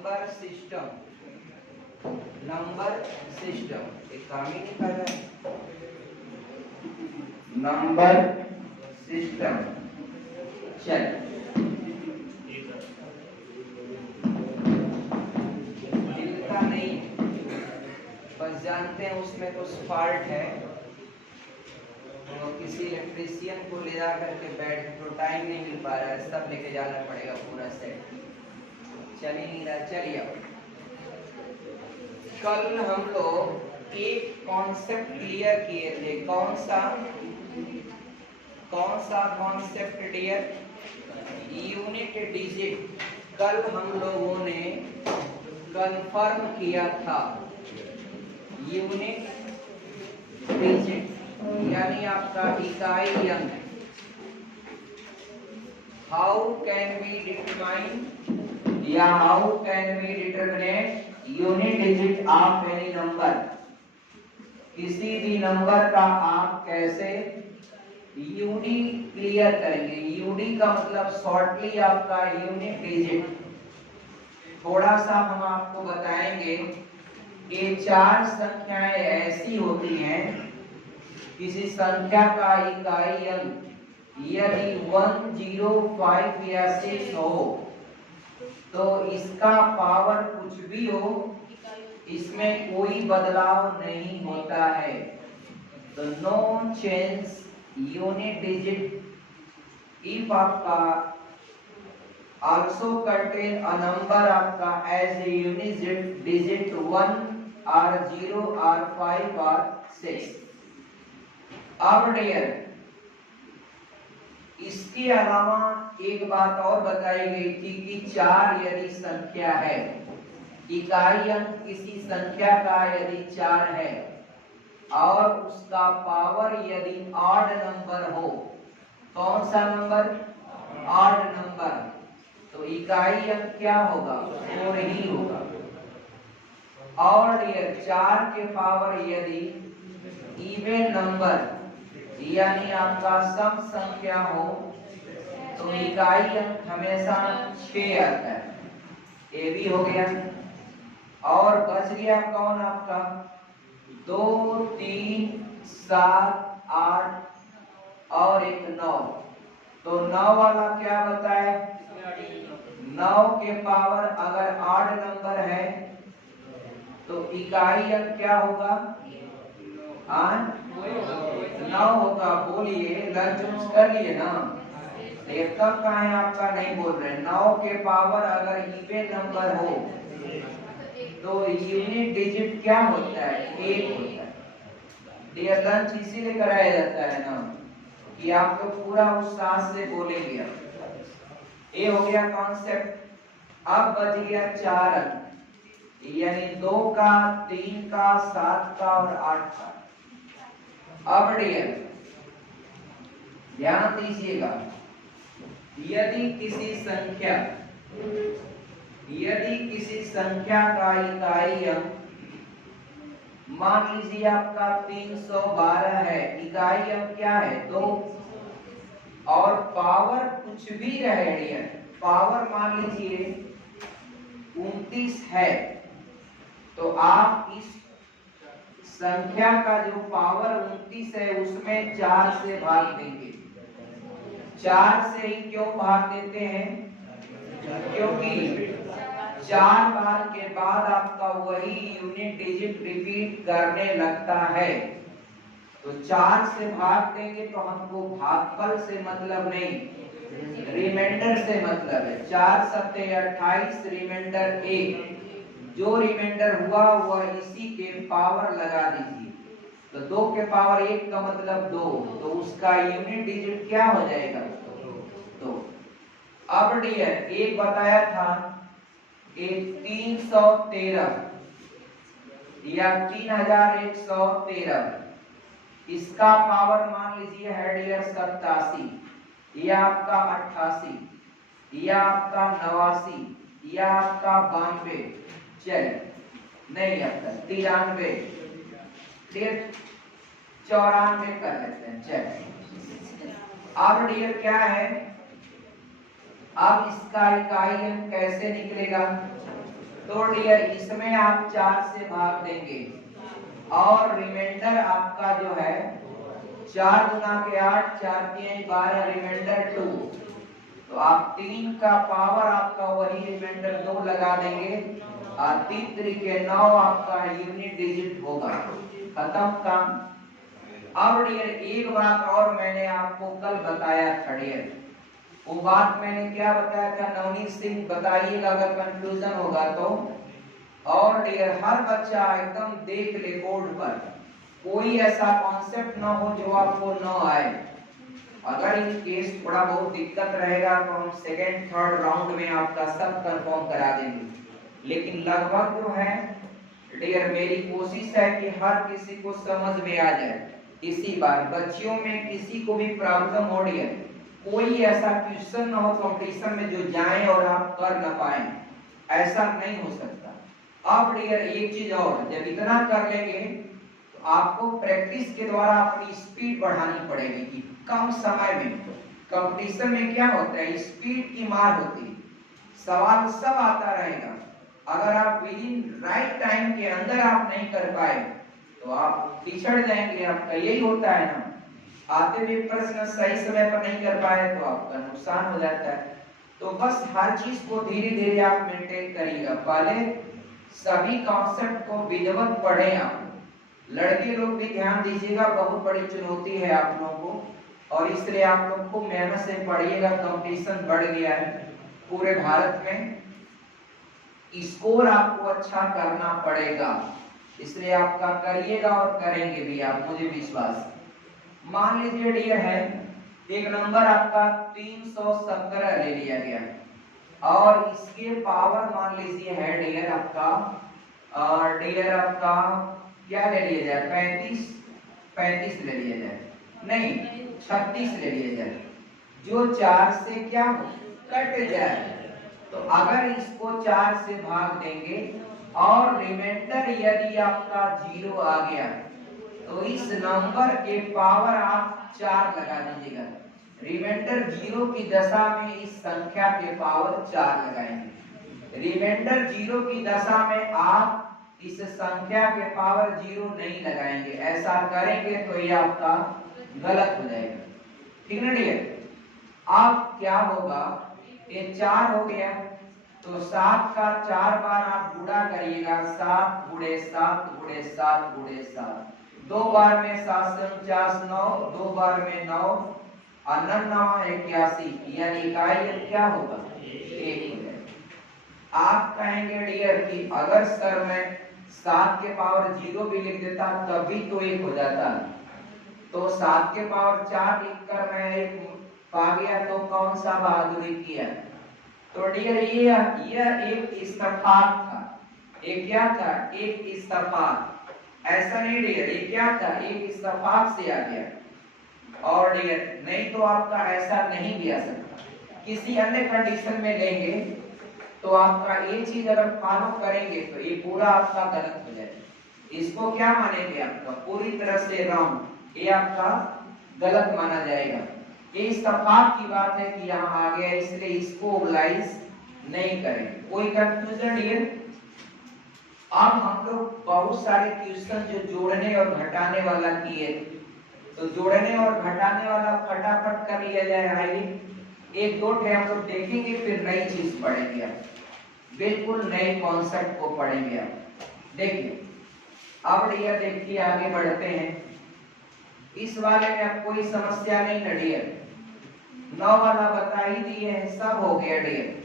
Number system, number system एक काम ही नहीं कर रहा है। नंबर सिस्टम चल मिलता नहीं, बस जानते हैं उसमें कुछ फॉल्ट है, तो किसी इलेक्ट्रीशियन को ले जा करके बैठ, तो टाइम नहीं मिल पा रहा है, सब लेके जाना पड़ेगा पूरा सेट। चल ही नहीं रहा। चलिए कल हम लोग एक कॉन्सेप्ट क्लियर किए थे। कौन सा कॉन्सेप्ट डियर? Unit digit. कल हम लोगों ने कंफर्म किया था यूनिट डिजिट यानी आपका इकाई अंक। हाउ कैन वी डिटरमाइन या how can we determinate unit digit of any number? किसी भी नंबर का आप कैसे यूडी क्लियर करेंगे? यूडी का मतलब शॉर्टली आपका यूनिट डिजिट। थोड़ा सा हम आपको बताएंगे कि चार संख्याएं ऐसी होती हैं, किसी संख्या का इकाई अंक यदि 1, 0, 5 या 6 हो तो इसका पावर कुछ भी हो, इसमें कोई बदलाव नहीं होता है। तो no change unit digit if आपका also contain a number आपका as a unit digit 1 or 0 or 5 or 6। अब डियर इसके अलावा एक बात और बताई गई थी कि 4 यदि संख्या है, इकाई अंक किसी संख्या का यदि 4 है और उसका पावर यदि ऑड नंबर हो, कौन सा नंबर? ऑड नंबर, तो इकाई अंक क्या होगा? 4 ही होगा। और ये 4 के पावर यदि इवन नंबर यानी आपका सम संख्या हो तो इकाई अंक हमेशा 6 आता है। ये भी हो गया। और बच गया कौन आपका? 2, 3, 7, 8 और एक 9। तो 9 वाला क्या बताए? 9 के पावर अगर ऑड नंबर है तो इकाई अंक क्या होगा? 9 होगा। बोलिए, लंच कर लिए ना? कब का है आपका? नहीं बोल रहे। 9 के पावर अगर इवन नंबर हो तो यूनिट डिजिट क्या होता है? 1 होता है। ये लंच इसीलिए कराया जाता है ना कि आप लोग पूरा उत्साह से बोलेंगे। ये हो गया कॉन्सेप्ट। अब बच गया 4 अंक यानी 2 का, 3 का, 7 का और 8 का। अब डियर ध्यान दीजिएगा, यदि किसी संख्या का इकाई अंक मान लीजिए आपका 312 है, इकाई अंक क्या है? 2 और पावर कुछ भी रहे डियर, पावर मान लीजिए 29 है, तो आप इस संख्या का जो पावर 29 है उसमें 4 से भाग देंगे। 4 से ही क्यों भाग देते हैं? क्योंकि 4 बार के बाद आपका वही यूनिट डिजिट रिपीट करने लगता है। तो 4 से भाग देंगे तो हमको भागफल से मतलब नहीं, रिमाइंडर से मतलब है। 4 सत्ते 28, रिमाइंडर 1। जो रिमाइंडर हुआ वह इसी के पावर लगा दीजिए। तो 2 के पावर 1 का मतलब 2, तो उसका यूनिट डिजिट क्या हो जाएगा? 2। अब डियर एक बताया था कि 313 या 3113, इसका पावर मान लीजिए है डियर 87 या आपका 88 या आपका 89 या आपका 92, चल नहीं आता 93, फिर 94 कर लेते हैं। चल अब डियर क्या है? अब इसका इकाई अंक कैसे निकलेगा? तो डियर इसमें आप 4 से भाग देंगे और रिमाइंडर आपका जो है 4 गुना के 8, 4 तिहाई 12, रिमाइंडर 2। तो आप 3 का पावर आपका वही रिमाइंडर 2 लगा देंगे और 3 तरीके 9 आपका यूनिट डिजिट होगा। खत्म काम। अब डियर एक बात और मैंने आपको कल बताया था डियर, वो बात मैंने क्या बताया था नवनीत सिंह, बताइएगा अगर कंफ्यूजन होगा तो। और डियर हर बच्चा एकदम देख ले बोर्ड पर, कोई ऐसा कॉन्सेप्ट ना हो जो आपको न आए। अगर इन केस थोड़ा बहुत दिक्कत रहेगा तो हम सेकेंड थर्ड राउंड में आपका सब कंफर्म करा देंगे, लेकिन लगभग जो है डियर मेरी कोशिश है कि हर किसी को समझ में आ जाए इसी बार। बच्चियों में किसी को भी प्रॉब्लम हो डियर, कोई ऐसा क्वेश्चन ना हो कंपटीशन में जो जाए और आप कर ना पाए, ऐसा नहीं हो सकता। अब डियर एक चीज और, जब इतना कर लेंगे तो आपको प्रैक्टिस के द्वारा अपनी स्पीड बढ़ानी पड़ेगी कि कम समय में। कंपटीशन में क्या होता है, स्पीड की मार होती है, सवाल सब आता रहेगा, अगर आप विद इन राइट टाइम के अंदर आप नहीं कर पाए तो आप पिछड़ जाएंगे। आपका यही होता है ना, आते हुए प्रश्न सही समय पर नहीं कर पाए तो आपका नुकसान हो जाता है। तो बस हर चीज को धीरे धीरे आप मेंटेन करिएगा। पहले सभी कॉन्सेप्ट को विधिवत पढ़ें आप, लड़के लोग भी ध्यान दीजिएगा, बहुत बड़ी चुनौती है आप लोगों को और इसलिए आप लोग को मेहनत से पढ़िएगा। कंपटीशन बढ़ गया है पूरे भारत में, स्कोर आपको अच्छा करना पड़ेगा, इसलिए आपका करिएगा और करेंगे भी आप, मुझे विश्वास। मान लीजिए डियर है एक नंबर आपका 317 ले लिया गया और इसके पावर मान लीजिए है डियर आपका क्या ले लिया जाए, 35 ले लिया जाए, नहीं 36 ले लिया जाए, जो 4 से क्या कट जाए। तो अगर इसको 4 से भाग देंगे और रिमाइंडर यदि आपका 0 आ गया तो इस नंबर के पावर आप 4 लगा दीजिएगा। रिमाइंडर 0 की दशा में इस संख्या के पावर 4 लगाएंगे। रिमाइंडर 0 की दशा में आप इस संख्या के पावर 0 नहीं लगाएंगे, ऐसा करेंगे तो ये आपका गलत हो जाएगा। ठीक है डियर। अब क्या होगा, ये 4 हो गया तो 7 का 4 बार आप गुणा करिएगा, 7 गुणे 7 गुणे 7 गुणे 7, 2 बार में 7 से 49 9, 2 बार में 9 और 9 81, यानी इकाई क्या होगा 1। आप कहेंगे डियर कि अगर सर मैं 7 के पावर 0 भी लिख देता तभी तो 1 हो जाता, तो 7 के पावर 4 लिखकर मैं 1 पा गया तो कौन सा बहादुरी किया। तो डियर ये एक इस्तेफाक था, ये क्या था, एक इस्तेफाक, ऐसा नहीं डियर, ये क्या था, एक इस्तेफाक से आ गया। और डियर नहीं तो आपका ऐसा नहीं भी आ सकता, किसी अन्य कंडीशन में लेंगे तो आपका ये चीज अगर फॉलो करेंगे तो ये पूरा आपका गलत हो जाएगा। इसको क्या मानेंगे, आपका पूरी तरह से रॉन्ग, ये आपका गलत माना जाएगा। ये इस्तेफाक की बात है कि यहाँ आ गया, इसलिए इसको ओबलाइज नहीं करें। कोई कंफ्यूजन डियर? अब हम लोग बहुत सारे क्वेश्चन जो जोड़ने और घटाने वाला किए, तो जोड़ने और घटाने वाला फटाफट कर लिया जाए। आइए एक दो हम लोग देखेंगे, फिर नई चीज पढ़ेंगे, आप बिल्कुल नए कॉन्सेप्ट को पढ़ेंगे आप। देखिए अब डियर देखिए आगे बढ़ते हैं। इस वाले में अब कोई समस्या नहीं ना डियर, 9 वाला बता ही दिए हैं, सब हो गया डियर।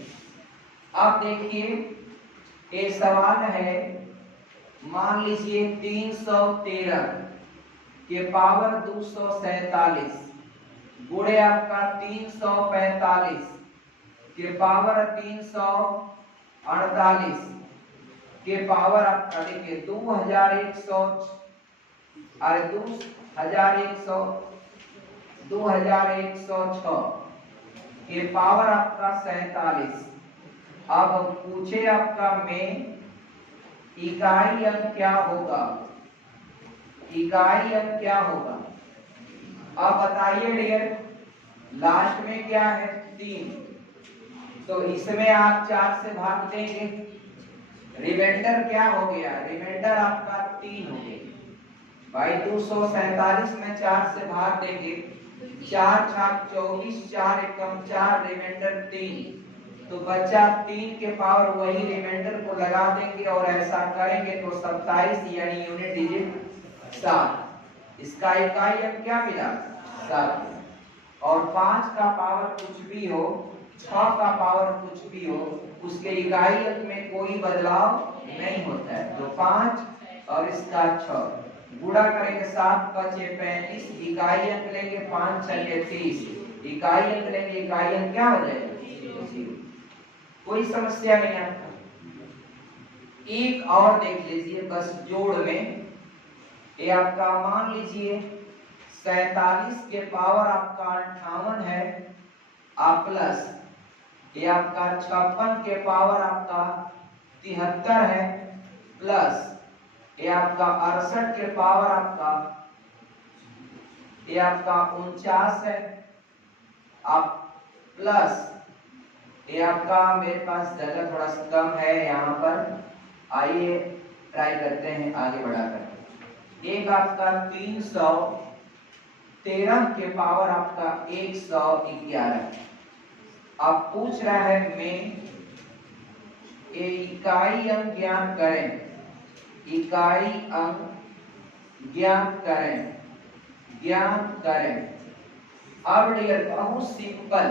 अब देखिए ये सवाल है, मान लीजिए 313 के पावर 247 गुणे आपका 345 के पावर 348 के पावर आपका देखिए 2100 अरे 2106 के पावर आपका 47। अब पूछे आपका में इकाई अंक क्या होगा, इकाई अंक क्या होगा। अब बताइए डियर, लास्ट में क्या है 3, तो इसमें आप 4 से भाग देंगे रिमाइंडर क्या हो गया, रिमाइंडर आपका 3 हो गया भाई। 247 में 4 से भाग देंगे, 4 छाक 24, 4 एकम 4, रिमाइंडर 3, तो बचा 3 के पावर वही रिमाइंडर को लगा देंगे और ऐसा करेंगे तो 27 यानी यूनिट डिजिट 7। इसका इकाई अंक क्या मिला 7। और 5 का पावर कुछ भी हो, 6 का पावर कुछ भी हो, उसके इकाई अंक में कोई बदलाव नहीं होता है। तो 5 और इसका 6 गुणा करेंगे, 7 बचे 35, इकाई अंक लेंगे 5 चलिए 30, इकाई अंक लेंगे, इकाई अंक क्या हो जाएगा 0। कोई समस्या नहीं आपका। एक और देख लीजिए बस जोड़ में, ये आपका मान लीजिए 47 के पावर आपका 58 है, आप प्लस ये आपका 56 के पावर आपका 73 है, प्लस ये आपका 68 के पावर आपका ये आपका 49 है, आप प्लस ये आपका मेरे पास जगह थोड़ा सा कम है यहाँ पर, आइए ट्राई करते हैं आगे बढ़ाकर। एक आपका 313 के पावर आपका 111। अब पूछ रहा है मैं ये इकाई अंक ज्ञात करें, इकाई अंक ज्ञात करें, ज्ञात करें। अब डियर बहुत सिंपल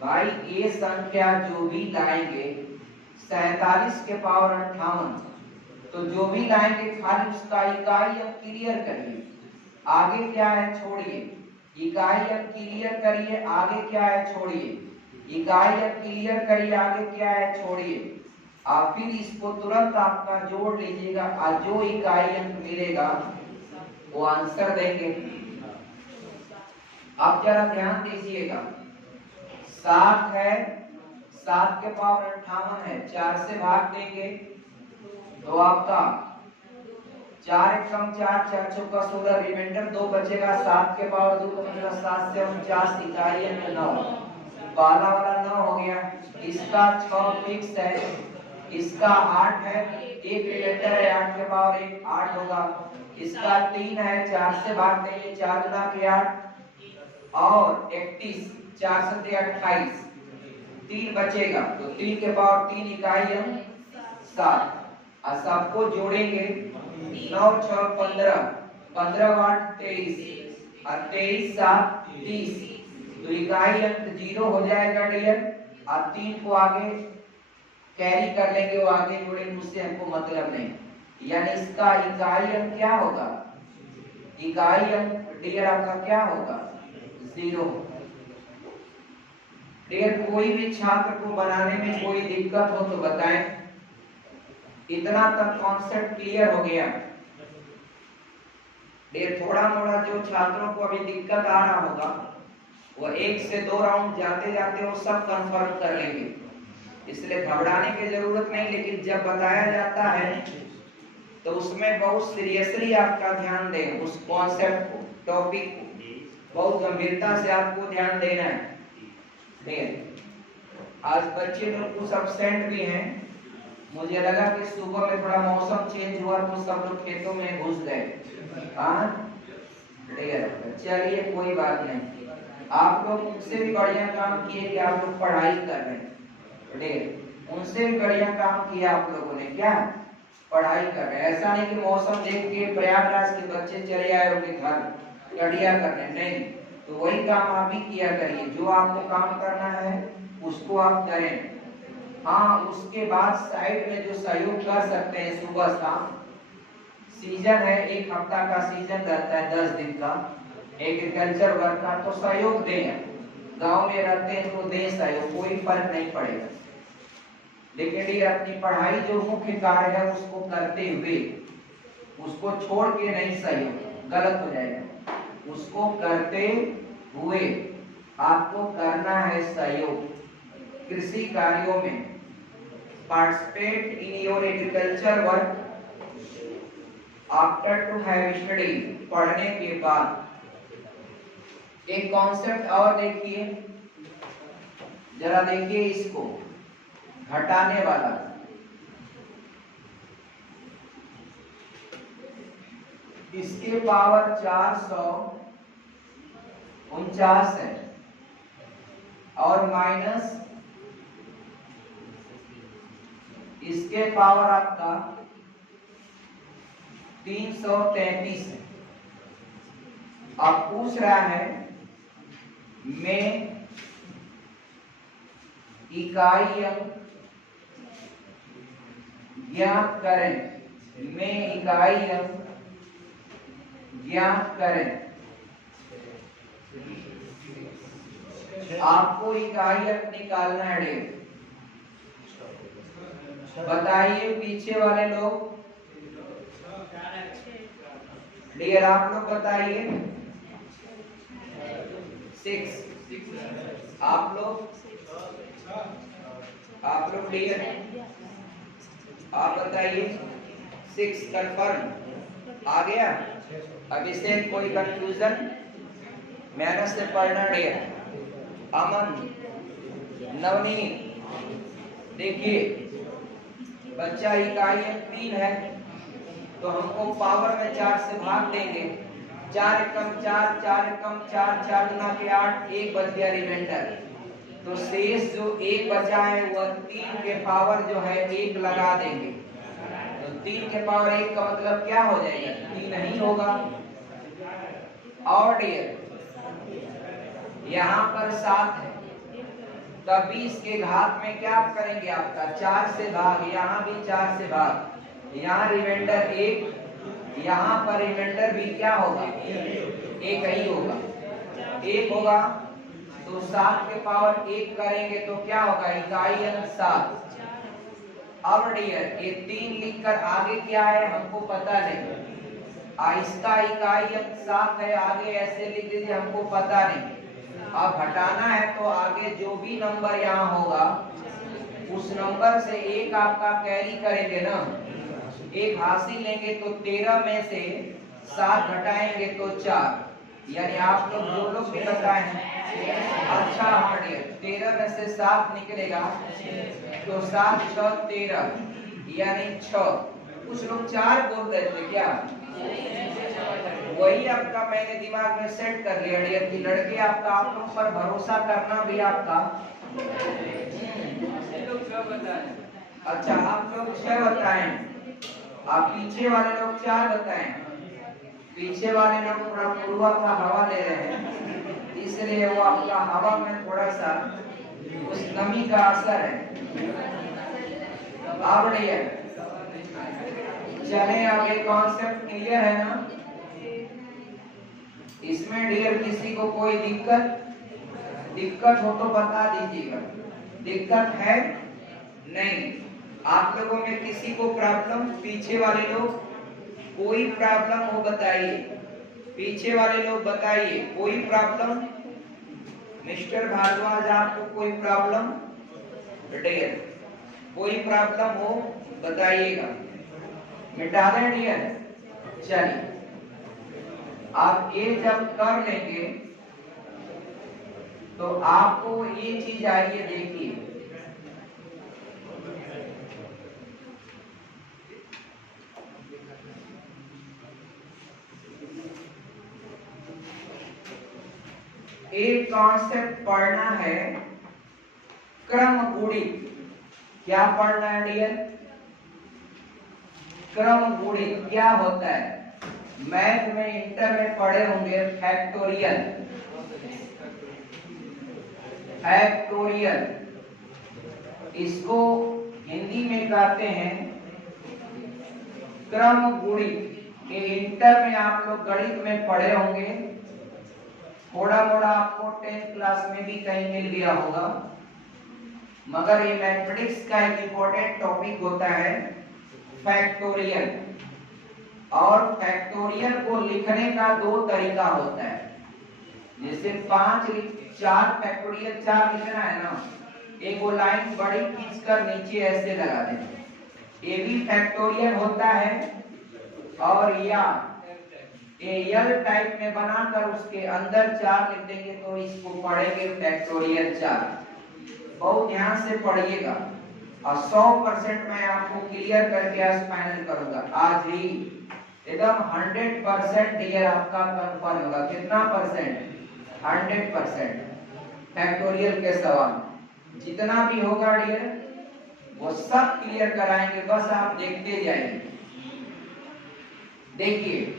भाई, ये संख्या जो भी लाएंगे 47 के पावर 58, तो जो भी लाएंगे खाली उसका इकाई अंक क्लियर करिए, आगे क्या है छोड़िए, इकाई अंक क्लियर करिए, आगे क्या है छोड़िए, इकाई अंक क्लियर करिए, आगे क्या है छोड़िए, और फिर इसको तुरंत आपका जोड़ लीजिएगा और जो इकाई अंक मिलेगा वो आंसर देंगे। आप जरा ध्यान दीजिएगा, 7 है, 7 के पावर 58 है, 4 से भाग देंगे तो आपका 4 एकम 4, 4 चौका 16, रिमाइंडर 2 बचेगा, 7 के पावर 2 का मतलब 7 से 49, इकाई अंक 9, बाला वाला 9 हो गया। इसका 6 फिक्स है, इसका 8 है, एक रिमाइंडर है 8 के पावर 1, 8 होगा। इसका 3 है, 4 से भाग देंगे, 4 गुना के 8 और 31, 4 सत्ते 28, 3 बचेगा तो 3 के पावर 3, इकाई अंक 7। और सबको जोड़ेंगे, 9 6 15, 15 8 23 और 23 7 30, तो इकाई अंक 0 हो जाएगा डियर। और 3 को आगे कैरी कर लेंगे, वो आगे जोड़ेंगे, उससे हमको मतलब नहीं, यानी इसका इकाई अंक क्या होगा, इकाई अंक डियर आपका क्या होगा 0। डियर कोई भी छात्र को बनाने में कोई दिक्कत हो तो बताएं। इतना तक कॉन्सेप्ट क्लियर हो गया। डियर थोड़ा मोड़ा जो छात्रों को अभी दिक्कत आ रहा होगा वो 1 से 2 राउंड जाते जाते वो सब कंफर्म कर लेंगे, इसलिए घबराने की जरूरत नहीं। लेकिन जब बताया जाता है तो उसमें बहुत सीरियसली आपका ध्यान दें, उस कॉन्सेप्ट को, टॉपिक को बहुत गंभीरता से आपको ध्यान देना है। आज बच्चे लोग कुछ एब्सेंट भी हैं, मुझे लगा कि सुबह में थोड़ा मौसम चेंज हुआ तो सब लोग खेतों में घुस गए। चलिए कोई बात नहीं, आप लोग उनसे भी बढ़िया काम किए कि आप लोग पढ़ाई कर रहे हैं, उनसे भी बढ़िया काम किया आप लोगों ने, क्या पढ़ाई कर रहे हैं। ऐसा नहीं कि मौसम देख के प्रयागराज के बच्चे चले आए उनके घर स्टडिया करने, नहीं, तो वही काम आप ही किया करिए, जो आपको काम करना है उसको आप करें। हाँ, उसके बाद साइड में जो सहयोग कर सकते हैं सुबह शाम, सीजन है, 1 हफ्ता का सीजन रहता है 10 दिन का एग्रीकल्चर वर्क का, तो सहयोग दें, गांव में रहते हैं तो दें सहयोग, कोई फर्क नहीं पड़ेगा। लेकिन ये अपनी पढ़ाई जो मुख्य कार्य है उसको करते हुए, उसको छोड़ के नहीं, सहयोग गलत हो जाएगा, उसको करते हुए आपको करना है सहयोग कृषि कार्यों में। Participate in your agriculture work after two have study, पढ़ने के बाद। एक कॉन्सेप्ट और देखिए, जरा देखिए इसको, घटाने वाला इसके पावर 449 है और माइनस इसके पावर आपका 333 है। अब पूछ रहा है में इकाई अंक ज्ञात करें, में इकाई अंक ज्ञात करें। आपको इकाई अंक निकालना है। बताइए पीछे वाले लोग, डियर आप लोग बताइए। 6 आप लोग डियर आप बताइए। 6 कंफर्म आ गया। अब इससे कोई कंफ्यूजन मेहनत से पढ़ना डियर। अमन, नवनीत, देखिए बच्चा इकाई 3 है तो हमको पावर में 4 से भाग देंगे। 4 एकम 4, 4 एकम 4, 4 गुना के 8, 1 बच गया रिमाइंडर। तो शेष जो 1 बचा है वह 3 के पावर जो है 1 लगा देंगे। तो 3 के पावर 1 का मतलब क्या हो जाएगा? 3 नहीं होगा। और डियर यहाँ पर 7 है तब 20 के घात में क्या करेंगे? आपका 4 से भाग, यहाँ भी 4 से भाग, यहाँ रिमाइंडर 1, यहाँ पर रिमाइंडर भी क्या होगा? 1 ही होगा, 1 होगा। तो 7 के पावर 1 करेंगे तो क्या होगा? इकाई अंक 7। अब डियर ये 3 लिखकर आगे क्या है हमको पता नहीं। इसका इकाई अंक 7 है, आगे ऐसे लिख दीजिए, हमको पता नहीं। अब हटाना है तो आगे जो भी नंबर यहाँ होगा उस नंबर से 1 आपका कैरी करेंगे ना, 1 हासिल लेंगे तो 13 में से 7 घटाएंगे तो 4। यानी आप लोग जो लोग भी बताए हैं अच्छा हाँ डियर 13 में से 7 निकलेगा तो 7 6 13 यानी 6। कुछ लोग 4 बोल रहे थे क्या? वही आपका मैंने दिमाग में सेट कर लिया डियर कि लड़के आपका आप लोग पर भरोसा करना भी आपका। अच्छा आप लोग 6 बताएं, आप पीछे वाले लोग 4 बताएं। पीछे वाले लोग थोड़ा पूर्वा का हवा ले रहे हैं इसलिए वो आपका हवा में थोड़ा सा उस नमी का असर है। अब डियर चले आगे, कॉन्सेप्ट क्लियर है ना? इसमें डियर किसी को कोई दिक्कत हो तो बता दीजिएगा। दिक्कत है नहीं? आप लोगों में किसी को प्रॉब्लम? पीछे वाले लोग कोई प्रॉब्लम हो बताइए। पीछे वाले लोग बताइए कोई प्रॉब्लम? मिस्टर भारद्वाज आपको कोई प्रॉब्लम? डियर कोई प्रॉब्लम हो बताइएगा, मिटा दें डियर। चलिए आप ये जब कर लेंगे तो आपको ये चीज आइए देखिए। एक कॉन्सेप्ट पढ़ना है क्रम गुणित। क्या पढ़ना है डियर? क्रम गुणित क्या होता है? मैथ में इंटर में पढ़े होंगे फैक्टोरियल। फैक्टोरियल इसको हिंदी में कहते हैं क्रम गुणित। ये इंटर में आप लोग गणित में पढ़े होंगे, थोड़ा मोड़ा आपको 10th क्लास में भी कहीं मिल गया होगा, मगर ये मैथमेटिक्स का एक इंपॉर्टेंट टॉपिक होता है फैक्टोरियल। और फैक्टोरियल को लिखने का 2 तरीका होता है। जैसे 4 फैक्टोरियल 4 लिखना है ना, एक वो लाइन बड़ी खींचकर नीचे ऐसे लगा देना, ये भी फैक्टोरियल होता है। और या एल टाइप में बनाकर उसके अंदर 4 लिख देंगे तो इसको पढ़ेंगे फैक्टोरियल 4। बहुत ध्यान से पढ़िएगा और 100% मैं आपको क्लियर करके आज फाइनल करूंगा आज ही। एकदम 100% डियर आपका कंफर्म होगा। कितना परसेंट? 100%। फैक्टोरियल के सवाल जितना भी होगा डियर वो सब क्लियर कराएंगे, बस आप देखते जाइए। देखिए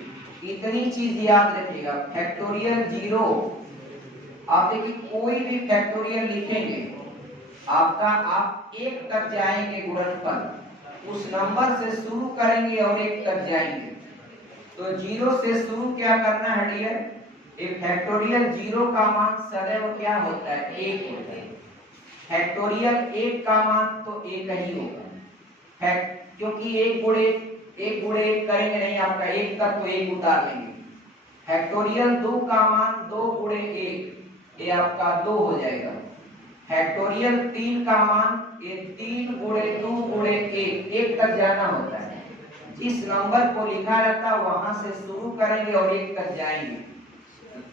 इतनी चीज याद रखिएगा, फैक्टोरियल जीरो, आप देखिए कोई भी फैक्टोरियल लिखेंगे आपका, आप एक तक जाएंगे गुणनफल, उस नंबर से शुरू करेंगे और एक तक जाएंगे। तो जीरो से शुरू क्या करना है डियर, एक फैक्टोरियल जीरो का मान सदैव क्या होता है? एक होता है। फैक्टोरियल एक का मान तो एक ही होगा, क्योंकि एक गुणे एक करेंगे नहीं, आपका एक तक तो एक उतार लेंगे। फैक्टोरियल दो का मान दो गुणे एक, ये आपका दो हो जाएगा। फैक्टोरियल तीन का मान ये तीन गुणे दो गुणे एक तक जाना होता है। जिस नंबर को लिखा रहता है वहां से शुरू करेंगे और एक तक जाएंगे।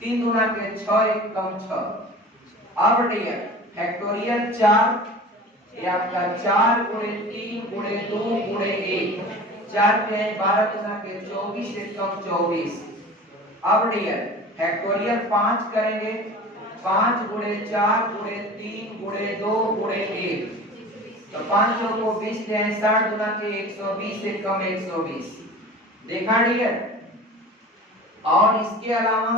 तीन गुना के छह, एक कम छह। अब डियर फैक्टोरियल चार, ये आपका चार गुणे तीन गुणे दो गुणे एक, चार पे 12 गुना के 24, एक कम 24। अब डियर फैक्टोरियल पांच करेंगे, पांच गुणे चार गुणे तीन गुणे दो गुणे एक, तो 5 को 20 ले 60 गुना के 120, एक कम 120। देखा डियर? और इसके अलावा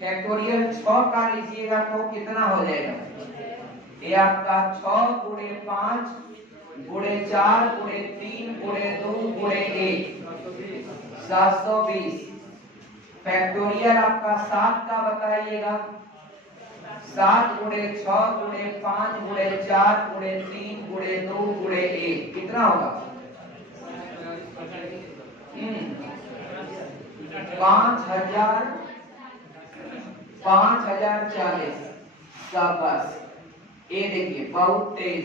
फैक्टोरियल 6 का लीजिएगा तो कितना हो जाएगा? ये आपका 6 गुणे 5 गुणे 4 गुणे 3 गुणे 2 गुणे 1, 720। फैक्टोरियल आपका 7 का बताइएगा, 7 गुणे 6 गुणे 5 गुणे 4 गुणे 3 गुणे 2 गुणे 1, कितना होगा? 5040। शाबाश, ये देखिए बहुत तेज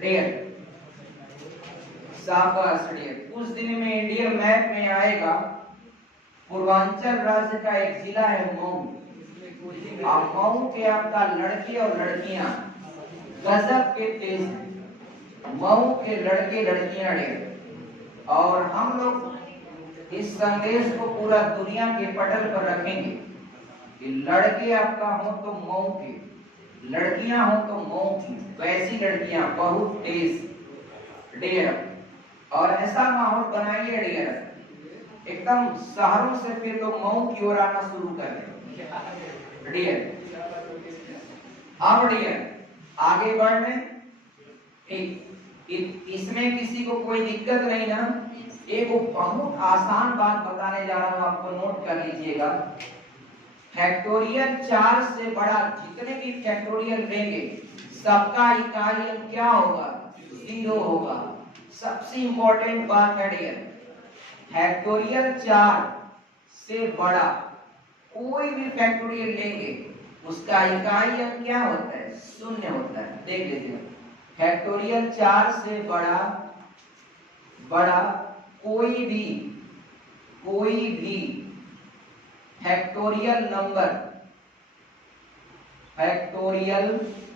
डियर, शाबाश डियर। कुछ दिन में इंडियन मैप में आएगा, पूर्वांचल राज्य का एक जिला है मऊ, मऊ के आपका लड़के और लड़कियां गजब के तेज हैं। मऊ के लड़के लड़कियां डियर, और हम लोग इस संदेश को पूरा दुनिया के पटल पर रखेंगे कि लड़के आपका हो तो मऊ के, लड़कियां हो तो मऊ की, वैसी लड़कियां बहुत तेज डियर। और ऐसा माहौल बनाइए डियर, एकदम शहरों से फिर लोग मऊ की ओर आना शुरू कर दें डियर। अब डियर आगे बढ़ने, इसमें किसी को कोई दिक्कत नहीं ना? एक बहुत आसान बात बताने जा रहा हूं, आपको नोट कर लीजिएगा। फैक्टोरियल 4 से बड़ा जितने भी फैक्टोरियल लेंगे सबका इकाई अंक क्या होगा? 0 होगा। सबसे इंपॉर्टेंट बात है डियर, फैक्टोरियल 4 से बड़ा कोई भी फैक्टोरियल लेंगे उसका इकाई अंक क्या होता है? 0 होता है। देख लीजिए, फैक्टोरियल 4 से बड़ा कोई भी फैक्टोरियल नंबर, फैक्टोरियल